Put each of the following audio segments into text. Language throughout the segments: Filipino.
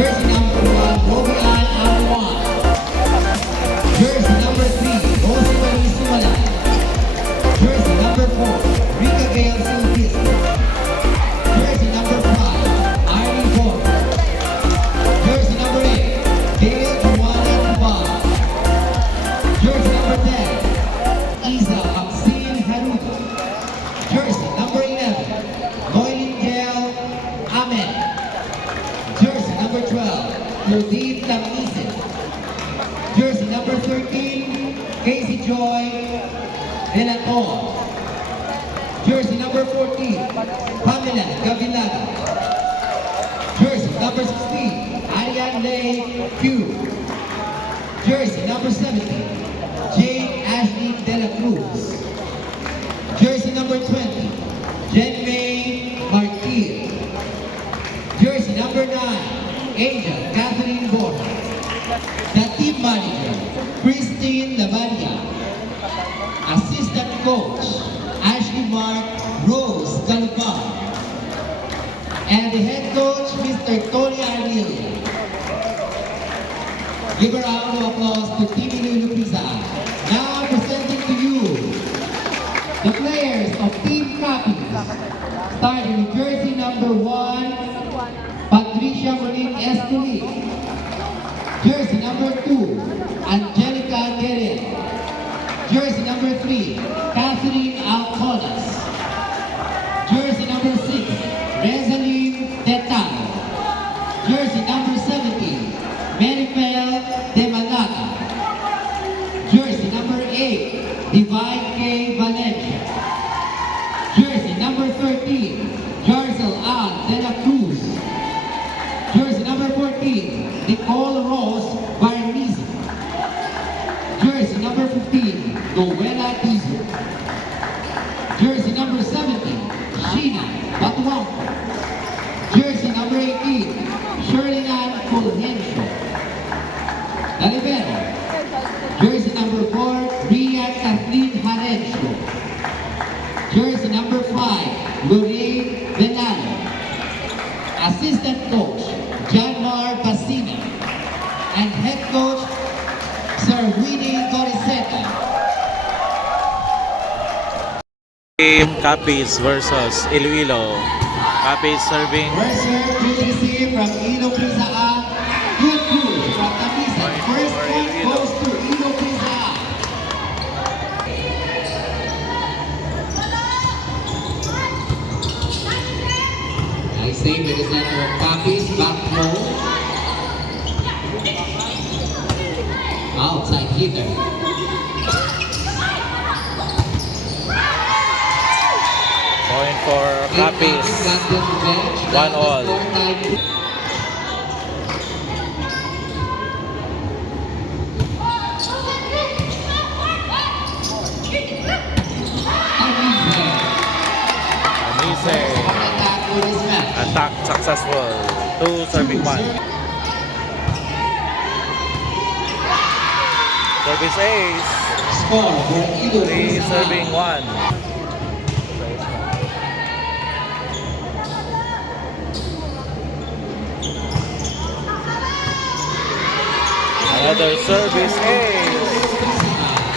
Jersey number 1, Robian Alwan. Jersey number 3, Rosemary Sumala. Jersey number 4, Rika Gail Silvestre. Jersey number 5, Irene Ford. Jersey number 8, Dale Juana Cubal. Jersey number 10, Isa Maxine Haruta. Jersey number 11, Noylin Gel Amen. Jersey number 12, Pradeep Tamisin. Jersey number 13, Casey Joy Delator. Jersey number 14, Pamela Gavilada. Jersey number 16, Ariane Lay Q. Jersey number 17, Jane Ashley De La Cruz. Jersey number 20, Jen May Martir. Jersey number 9, Angel Catherine Borja. The team manager, Christine Lavaria. Assistant coach, Ashley Mark Rose Galvan. And the head coach, Mr. Tony Arnelia. Give a round of applause to Team Iloilo Pizza. Now presenting to you the players of Team Capiz. Starting with jersey number 1, Patricia Morin Estuli. Jersey number 2, Angelica Guerrero. Jersey number 3, Catherine Alconas. Jersey number 6, Rezaline Detal. Jersey number 17, Marifel De Malaga. Jersey number 8, Divine K. Valencia. Jersey number 13, Jarzel A. De La Cruz. Jersey number 14, Nicole Rose Barnizo. Jersey number 15, Noela Dizo. Jersey number 17, Sheena Batuangco. Jersey number 18, Shirley Ann Fulgencio. The libero, jersey number 4, Ria Kathleen Harencio. Jersey number 5, Lorraine Benalo. Assistant coach, Janmar Basina. And head coach, Sir Winnie Coriseta. Team Capiz versus Iloilo. Capiz serving Versus good receive from Ilo Pizza A. Good push from Tapisa. First point goes to Ilo Pizza A. Nice save with the center of Capiz. Back row. Outside hitter. point for Capiz. 1-1. Amise. Attack successful. 2 serving 1. Service ace. Score for Ilo 3 Pizza A. serving 1. Another service ace.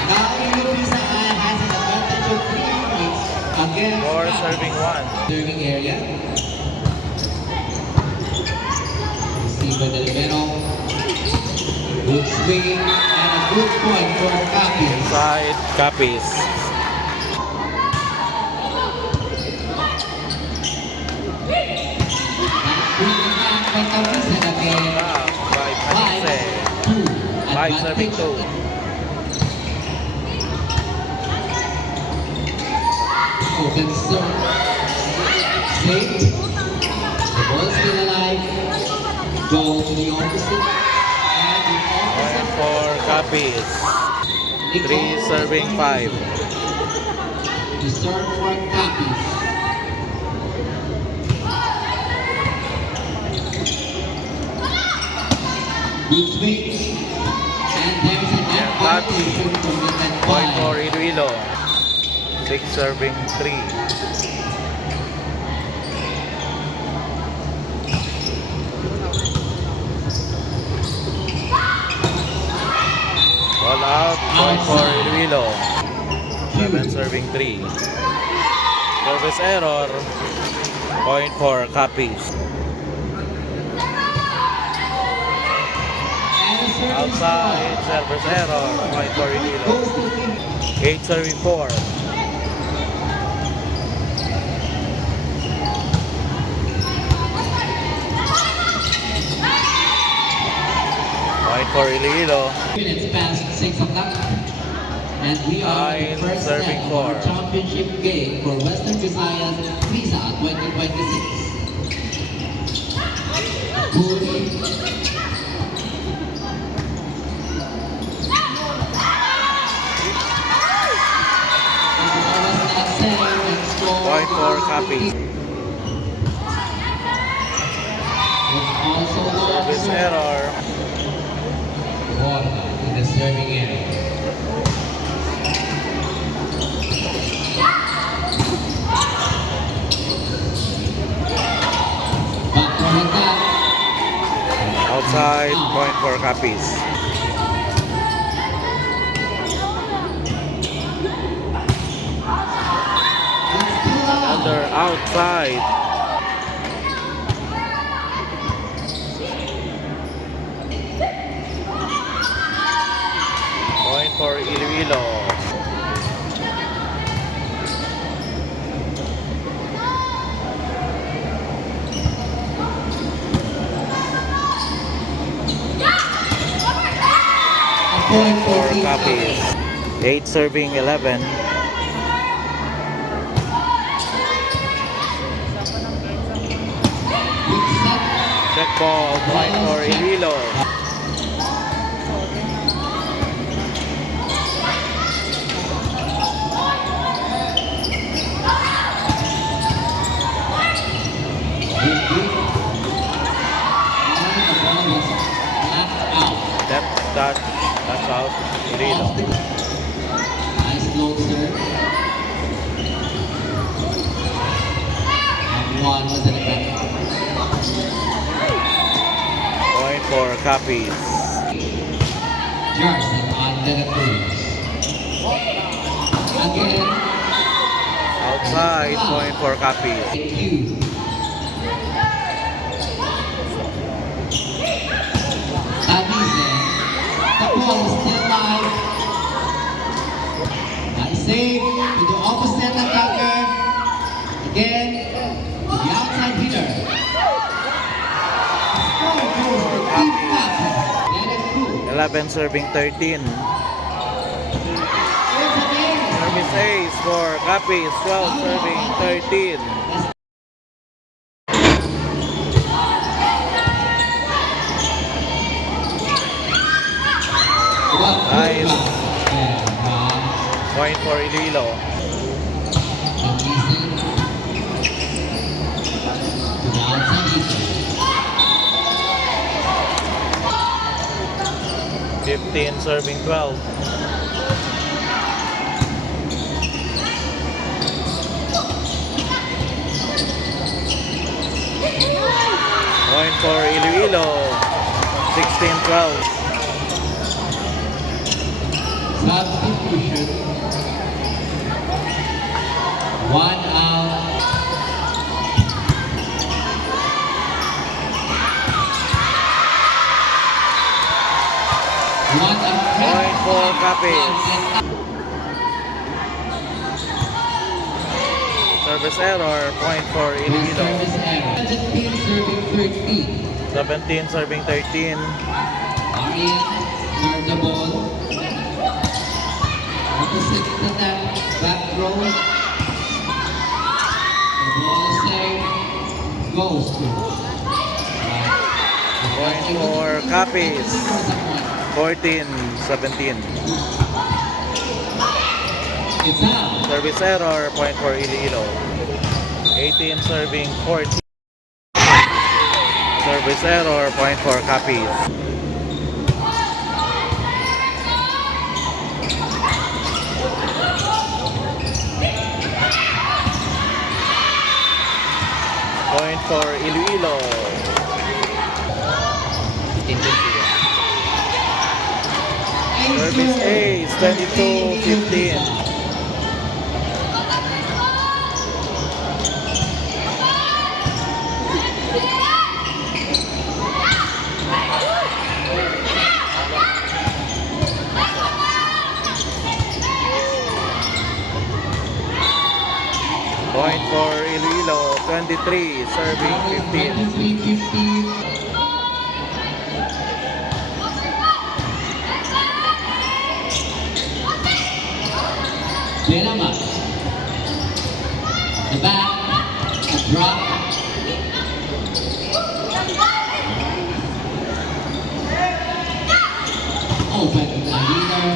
Now Ilo Pizza A has an advantage of 3 points against 4 Capiz. serving 1. Serving area. Received by the libero. Good swing and a good point for Capiz. Side Capiz. Bring back by Tapisan again. By Amise. 5-2. 5 serving 2. Open serve. Safe. The ball is still alive. Go to the opposite. And the Point opposite. for Capiz. 3 serving 5. To serve for Capiz. Good swing. And there's a net violation committed Point for by Iloilo. 6 serving 3. Point for outside. Iloilo. 7 serving 3. Service error. Point for Capiz. And service Outside, ball. service error. Point for Iloilo. Goes to Team 8 serving 4. Point for Iloilo. minutes past 6 o'clock. And we are in the Nine, first serving set of our four. championship game for Western Visayas Visa 2026. Push. Point for Capiz. Service error. Ball in the serving area. Back to attack. Outside, point for Capiz. It's still out. Another outside. Point for Iloilo. A point for For Team Capiz. Capiz. 8 serving 11. Quick set. Check ball. Point for Iloilo. Good kick. And the ball was knocked out. Left touch. That's out. Iloilo. Off the nice low serve. And one was in the back. Point for Capiz. Jarson on the cruise. Again. Outside. Point for Capiz. Q. Tabizen. The ball is still live. Nice save to the opposite attacker. Again, to the outside hitter. Score goes to Team Capiz. Let it through. 11 serving 13. It's a game. Service ace for Capiz. 12 serving 13. Nice. Point for Iloilo. Tabizen. To the outside hitter. 15 serving 12. Point for Iloilo. 16-12. Substitution. One out. One out. Point for Capiz. Service error. Point for Iloilo. Service error. 17 serving 13. 17 serving 13. Arian serve the ball. Opposite attack. Back row. The ball save. Goes to. Point for Capiz. 14-17. It's out. Service error. Point for Iloilo. 18 serving 14. Service error. Point for Capiz. Point for Iloilo. Service ace, 22-15. Point for Iloilo, 23, serving 15. 23-15. Benama. The back, a drop. Open the leader.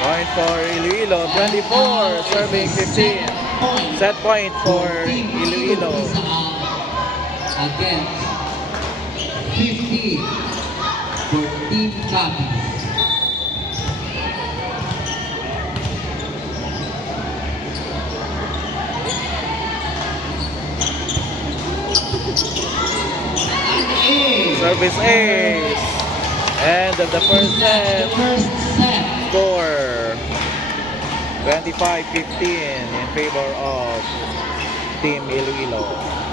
Point for Iloilo, 24, serving 15. Set point for Iloilo. Against 15 for Team Capiz. Service ace. End of the first set. The first set. Score 25-15 in favor of Team Iloilo.